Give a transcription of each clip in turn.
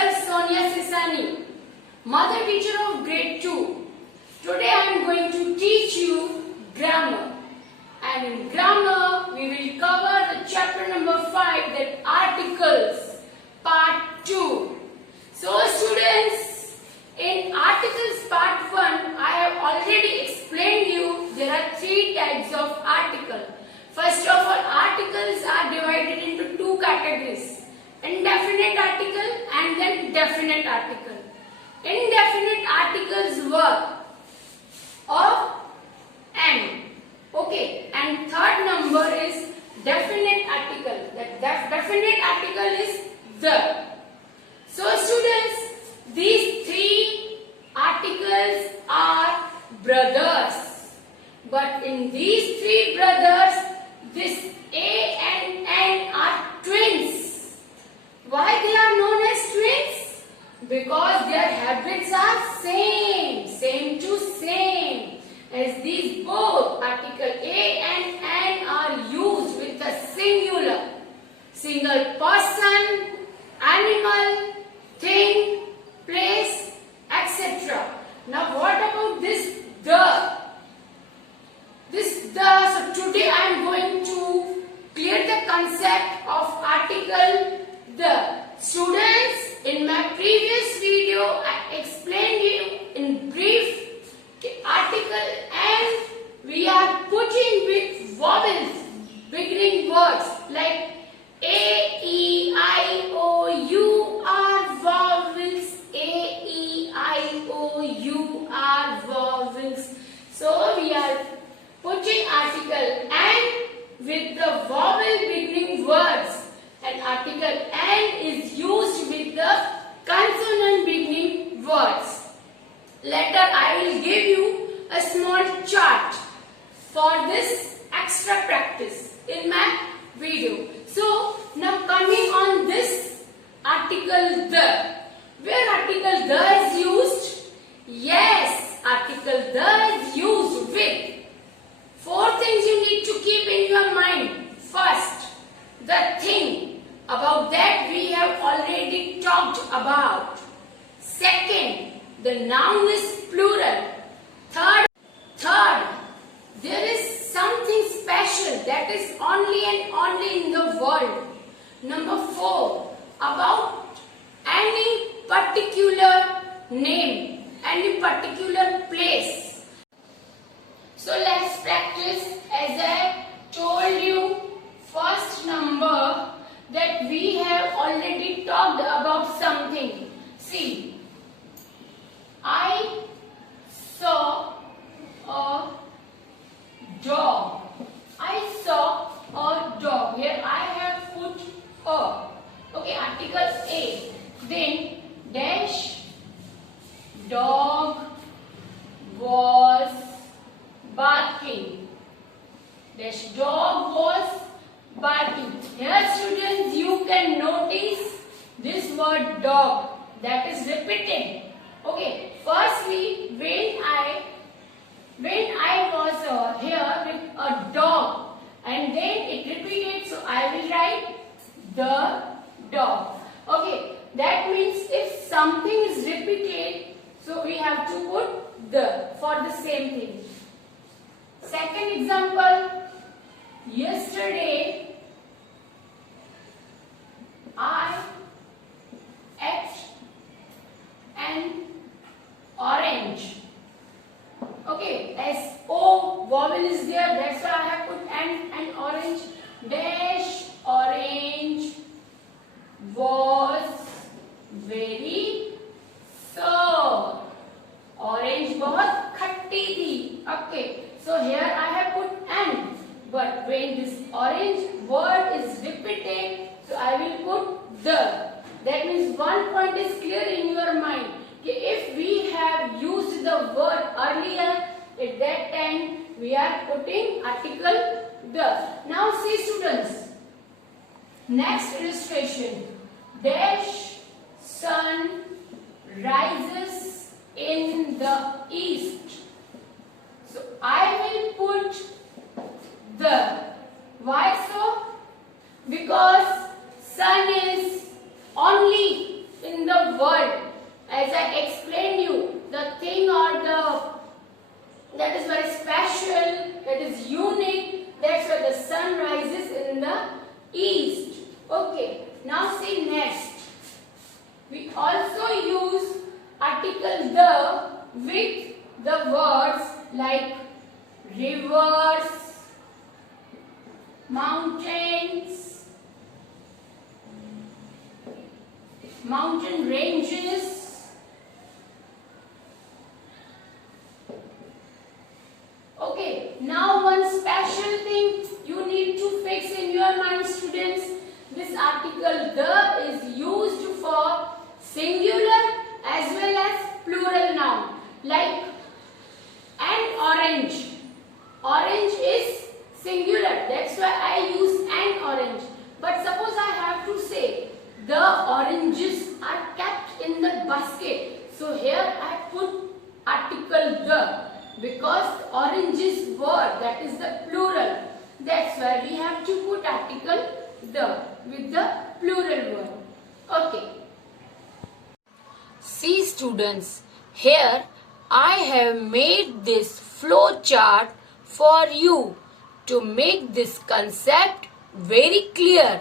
myself Sonia Sisani, mother teacher of grade 2. Today I am going to teach you grammar. And in grammar we will cover the chapter number 5, that articles, part 2. So students, in articles part 1 I have already explained you there are 3 types of article. First of all, articles are divided into 2 categories. Indefinite article and then definite article. Indefinite articles work of and. Okay, and third number is definite article. That definite article is the. So students, these 3 articles are brothers. But in these 3 brothers, this A and N are twins. Why they are known as twins? Because their habits are same to same. As these both article A and N are used with the single person, animal, thing, place, etc. Now what about this the? So today I am going to clear the concept of article the. Students, in my previous video I explained you in brief the article and we are putting with vowels beginning words like A, E, I, O, U are vowels. A, E, I, O, U are vowels. So we are putting article and with the vowel beginning words, and article and is used with the consonant beginning words. Later I will give you a small chart for this extra practice in my video. So now coming on this article the. Where article the is used? Yes, article the is used with 4 things you need to keep in your mind. First, the thing. About that we have already talked about. Second, the noun is plural. Third, there is something special that is only and only in the world. Number 4, about any particular name, any particular place. So let's practice. As I told you, first number that we have already talked about something. See, I saw a dog. I saw a dog. Here I have put a. Okay, article A. Then dash dog was barking. Dash dog was barking. Here students, you can notice this word dog that is repeated. Okay, firstly when I was here with a dog and then it repeated, so I will write the dog. Okay, that means if something is repeated, so we have to put the for the same thing. Second example, yesterday I ate an orange. Okay, as O vowel is there, that's why I have put an orange. Dash orange was very sour. Orange बहुत खट्टी थी. Okay, so here I have put an. But when this orange word is repeated, so I will put the. That means one point is clear in your mind. If we have used the word earlier, at that time we are putting article the. Now see students, next illustration. Dash sun rises in the east. So I will put the. Why so? Because sun is only in the article the with the words like rivers, mountains, mountain ranges, okay. Now one special thing you need to fix in your mind, students. This article the is used for singular as well as plural noun. Like an orange. Orange is singular. That's why I use an orange. But suppose I have to say the oranges are kept in the basket. So here I put article the, because orange is word, that is the plural. That's why we have to put article the with the plural word. Okay. See students, here I have made this flow chart for you to make this concept very clear.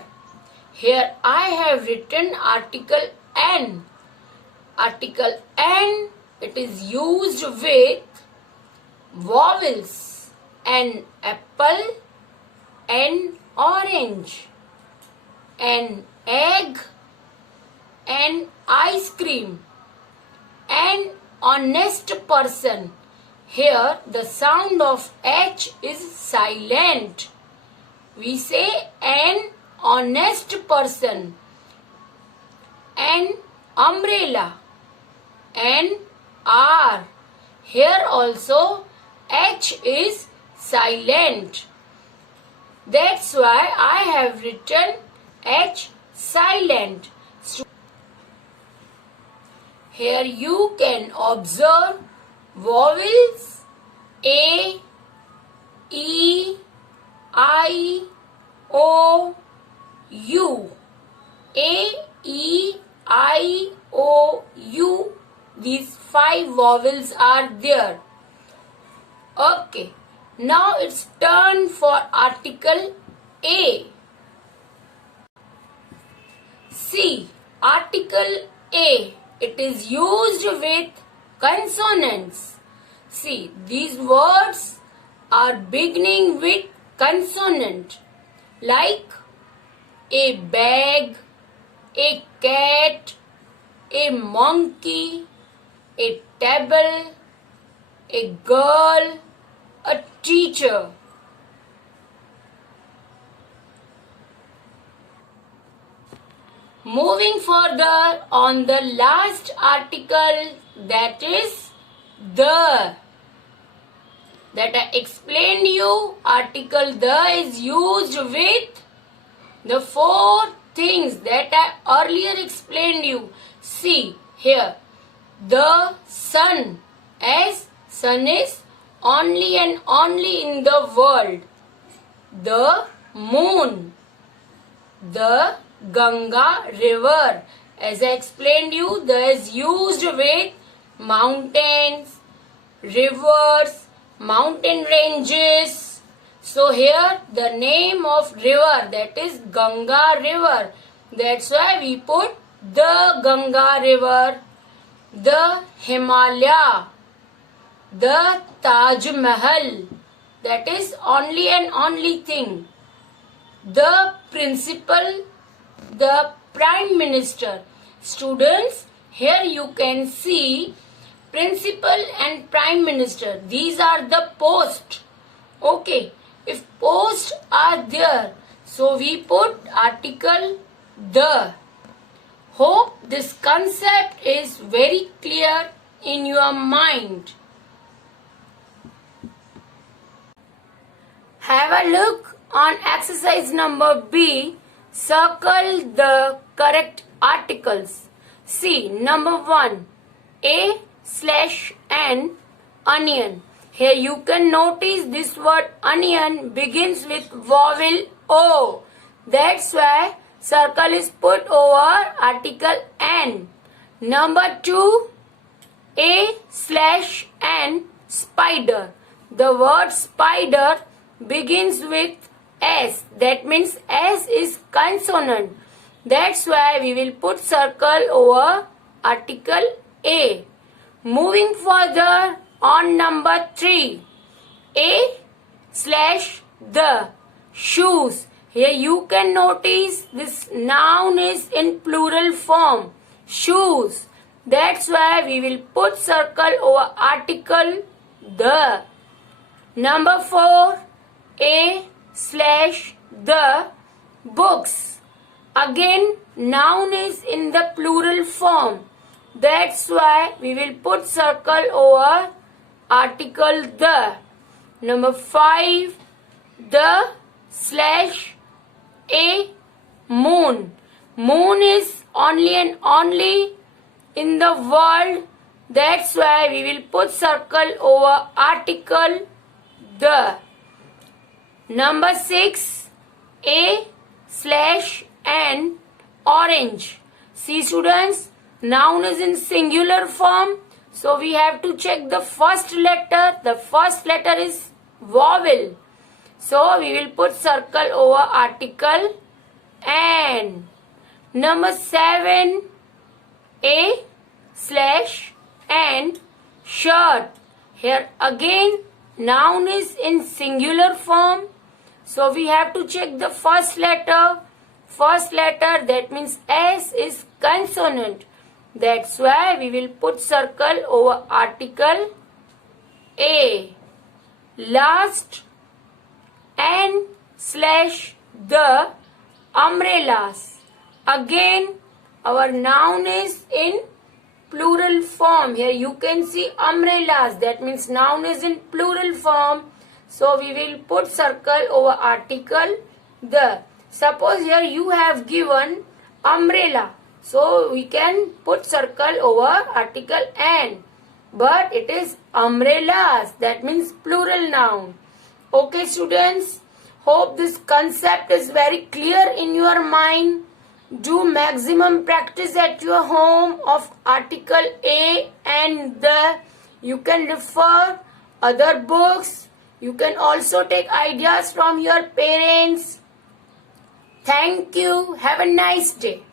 Here I have written article an. Article an, it is used with vowels: an apple, an orange, an egg, an ice cream, an honest person. Here the sound of H is silent. We say an honest person, an umbrella, an R. Here also H is silent. That's why I have written H silent. Here you can observe vowels A, E, I, O, U. A, E, I, O, U. These 5 vowels are there. Okay. Now it's turn for article A. See, article A. It is used with consonants. See, these words are beginning with consonant, like a bag, a cat, a monkey, a table, a girl, a teacher. Moving further on the last article, that is the. That I explained you, article the is used with the 4 things that I earlier explained you. See here, the sun, as sun is only and only in the world. The moon, the Ganga river, as I explained you, that is used with mountains, rivers, mountain ranges. So here the name of river, that is Ganga river. That's why we put the Ganga river. The Himalaya, the Taj Mahal, that is only and only thing. The principal, the Prime Minister. Students, here you can see Principal and Prime Minister. These are the post. Okay, if posts are there, so we put article the. Hope this concept is very clear in your mind. Have a look on exercise number B. Circle the correct articles. See, number 1, A/N, onion. Here you can notice this word onion begins with vowel O. That's why circle is put over article N. Number 2, A/N, spider. The word spider begins with S. That means S is consonant. That's why we will put circle over article A. Moving further on number 3. A/the shoes. Here you can notice this noun is in plural form. Shoes. That's why we will put circle over article the. Number 4. A/the books. Again, noun is in the plural form. That's why we will put circle over article the. Number 5. The/a moon. Moon is only and only in the world. That's why we will put circle over article the. Number 6. A/an orange. See students, noun is in singular form. So we have to check the first letter. The first letter is vowel. So we will put circle over article an. Number 7. A/an shirt. Here again noun is in singular form. So we have to check the first letter. First letter, that means S, is consonant. That's why we will put circle over article A. Last, an/the umbrellas. Again our noun is in plural form. Here you can see umbrellas. That means noun is in plural form. So we will put circle over article the. Suppose here you have given umbrella. So we can put circle over article an. But it is umbrellas. That means plural noun. Okay students. Hope this concept is very clear in your mind. Do maximum practice at your home of article A and the. You can refer other books. You can also take ideas from your parents. Thank you. Have a nice day.